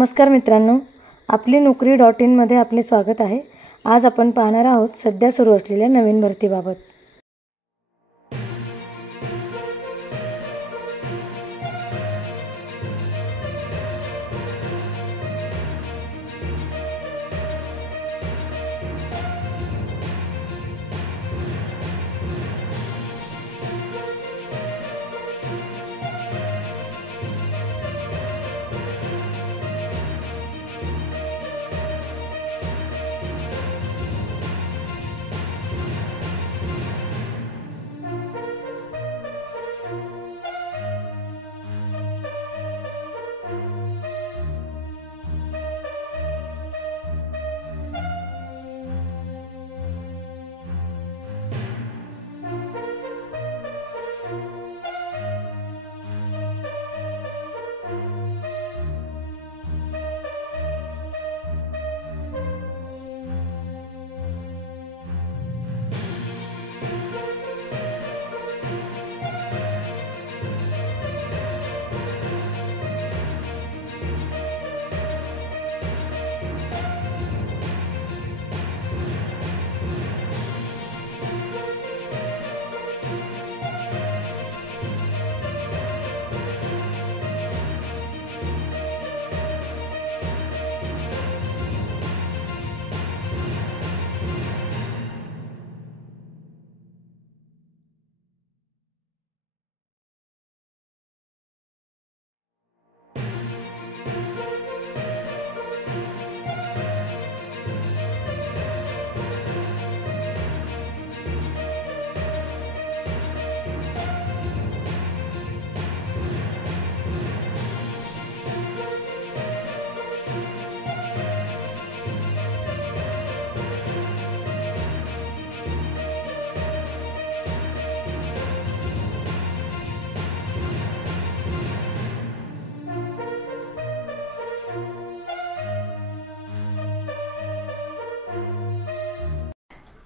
नमस्कार मित्रांनो, आपली नोकरी.in मध्ये आपले स्वागत आहे। आज आपण पाहणार आहोत सध्या सुरू असलेल्या नवीन भरतीबाबत।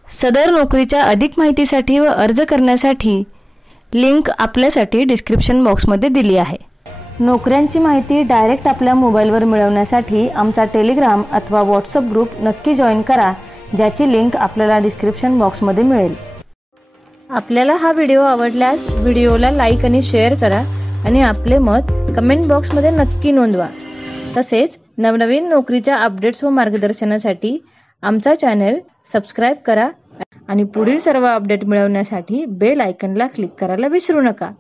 सदर नोकरीच्या अधिक माहितीसाठी व अर्ज करण्यासाठी लिंक आपल्यासाठी डिस्क्रिप्शन बॉक्समध्ये दिली आहे। नोकऱ्यांची माहिती डायरेक्ट आपल्या मोबाईलवर मिळवण्यासाठी आमचा टेलिग्राम अथवा व्हॉट्सअप ग्रुप नक्की जॉइन करा, ज्याची लिंक आपल्याला डिस्क्रिप्शन बॉक्समध्ये मिळेल। आपल्याला हा व्हिडिओ आवडल्यास व्हिडिओला लाईक आणि शेअर करा आणि आपले मत कमेंट बॉक्समध्ये नक्की नोंदवा। तसेच नवनवीन नोकरीच्या अपडेट्स व मार्गदर्शनासाठी आमचा चॅनल सबस्क्राइब करा आणि पुढील सर्व अपडेट मिळवण्यासाठी बेल आयकॉनला क्लिक करायला विसरू नका।